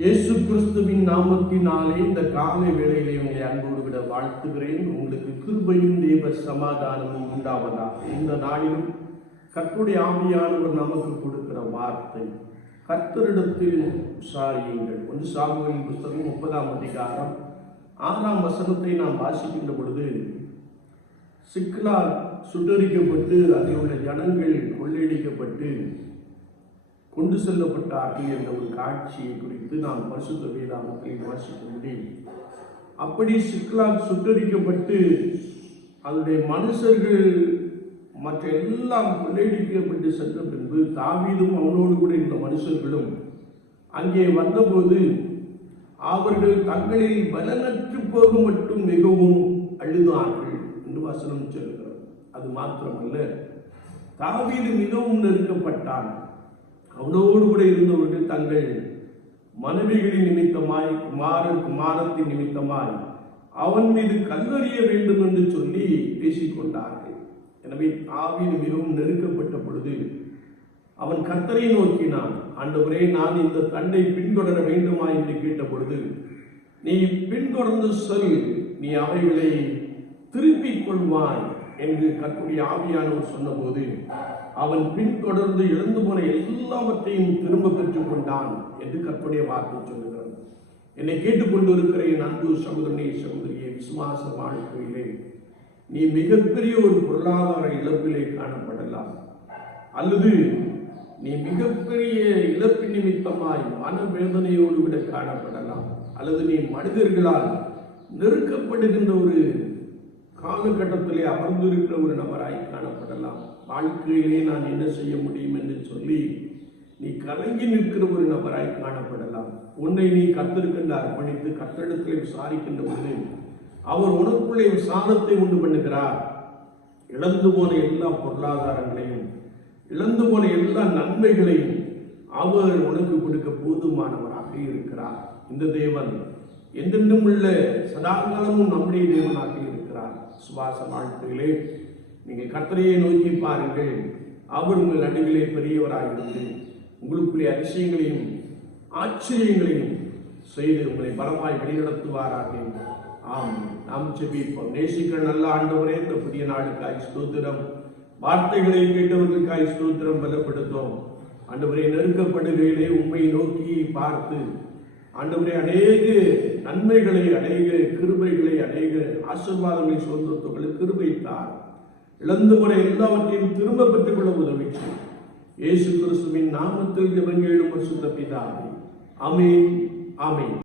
இயேசு கிறிஸ்துவின் நாமத்தினாலே இந்த காலை வேளையிலே உங்களை அன்போடு விட வாழ்த்துகிறேன். உங்களுக்கு கிருபையும் தேவ சமாதானமும் உண்டாவதாக. இந்த நாளிலும் கர்த்தருடைய ஆவியானவர் நமக்கு கொடுக்கிற வார்த்தை. கர்த்தரிடத்தில் விசாரியுங்கள் ஒன்று சாமுவின் புஸ்தகம் முப்பதாம் அதிகாரம் ஆறாம் வசனத்தை நாம் வாசிக்கின்ற பொழுது சிக்லா சுட்டரிக்கப்பட்டு அதில் உள்ள ஜனங்கள் கொள்ளையடிக்கப்பட்டு கொண்டு செல்லப்பட்டார்கள் என்ற ஒரு காட்சியை குறித்து நாம் பரிசுத்த வேதாகத்தில் வாசிக்க முடியும் அப்படி சிக்கலால் சுட்டரிக்கப்பட்டு அதனுடைய மனுஷர்கள் மற்ற எல்லாம் கொள்ளையடிக்கப்பட்டு சென்ற பின்பு தாவீதும் அவனோடு கூட இருந்த மனுஷர்களும் அங்கே வந்தபோது அவர்கள் தங்களில் பலனற்று போக மட்டும் மிகவும் அழுதார்கள் என்று வசனம் சொல்கிறது அது மாத்திரமல்ல தாவீது மிகவும் நெருக்கப்பட்டான். அவனோடு கூட இருந்தவர்கள் தங்கள் மனைவிகளின் நிமித்தமாய் குமார குமாரத்தின் நிமித்தமாய் அவன் மீது கல்லறிய வேண்டும் என்று சொல்லி பேசிக்கொண்டார்கள். எனவே ஆவியில் மிகவும் நெருக்கப்பட்ட பொழுது அவன் கத்தரை நோக்கினான் ஆண்டவரே நான் இந்த தண்டை பின்தொடர வேண்டுமா? என்று கேட்ட பொழுது நீ பின்தொடர்ந்து சொல் நீ அவைகளை திருப்பிக் கொள்வாய். என்று கற்குடைய ஆவியானவர் சொன்னபோது அவன் பின்தொடர்ந்து எழுந்து போன எல்லாவற்றையும் திரும்ப பெற்றுக் கொண்டான் என்று கற்புடைய வார்த்தை சொல்லுகிறான் என்னை கேட்டுக்கொண்டு இருக்கிற என் அன்பு சகோதரனே சகோதரியை விசுவாச வாழ்க்கையிலே நீ மிகப்பெரிய ஒரு பொருளாதார இழப்பிலே காணப்படலாம். அல்லது நீ மிகப்பெரிய இழப்பு நிமித்தமாய் மனவேதனையோடு விட காணப்படலாம். அல்லது நீ மனிதர்களால் நெருக்கப்படுகின்ற ஒரு காலகட்டத்திலே அமர்ந்திருக்கிற ஒரு நபராய் காணப்படலாம். வாழ்க்கையிலே நான் என்ன செய்ய முடியும் என்று சொல்லி நீ கலங்கி நிற்கிற ஒரு நபராய் காணப்படலாம். உன்னை நீ கத்திருக்கின்ற அர்ப்பணித்து கத்தரிடத்தில் விசாரிக்கின்ற போது அவர் உனக்குள்ளே விசாரத்தை உண்டு பண்ணுகிறார். இழந்து போன எல்லா பொருளாதாரங்களையும் இழந்து போன எல்லா நன்மைகளையும் அவர் உனக்கு கொடுக்க போதுமானவராக இருக்கிறார். இந்த தேவன் என்றென்றும் உள்ள சதாகாலமும் நம்முடைய தேவனாக இருக்கிறார் சுவாச வாழ்க்கையிலே நீங்கள் கர்த்தரையை நோக்கி பாருங்கள். அவர் உங்கள் நடுவிலே பெரியவராக இருந்து உங்களுக்குள்ளே அதிசயங்களையும் ஆச்சரியங்களையும் செய்து உங்களை பலமாய் வழிநடத்துவாராக. ஆம் நாம் செபிப்போம் நேசிக்கிற நல்ல ஆண்டவரே இந்த புதிய நாளுக்காய் ஸ்தோத்திரம். வார்த்தைகளை கேட்டவர்களுக்காய் ஸ்தோத்திரம் பலப்படுத்தும் ஆண்டவரை நெருக்கப்படுகையிலே உண்மை நோக்கி பார்த்து ஆண்டவரே அநேக நன்மைகளை அநேக கிருபைகளை அநேக ஆசீர்வாதங்களை சுதந்திரத்துகளை கிருபைத்தார். இழந்து போன எல்லாவற்றையும் திரும்ப பெற்றுக் கொள்ள உதவி இயேசு கிறிஸ்துவின் நாமத்தில் இறங்கி எழும சுத்த பிதாவே ஆமென் ஆமென்.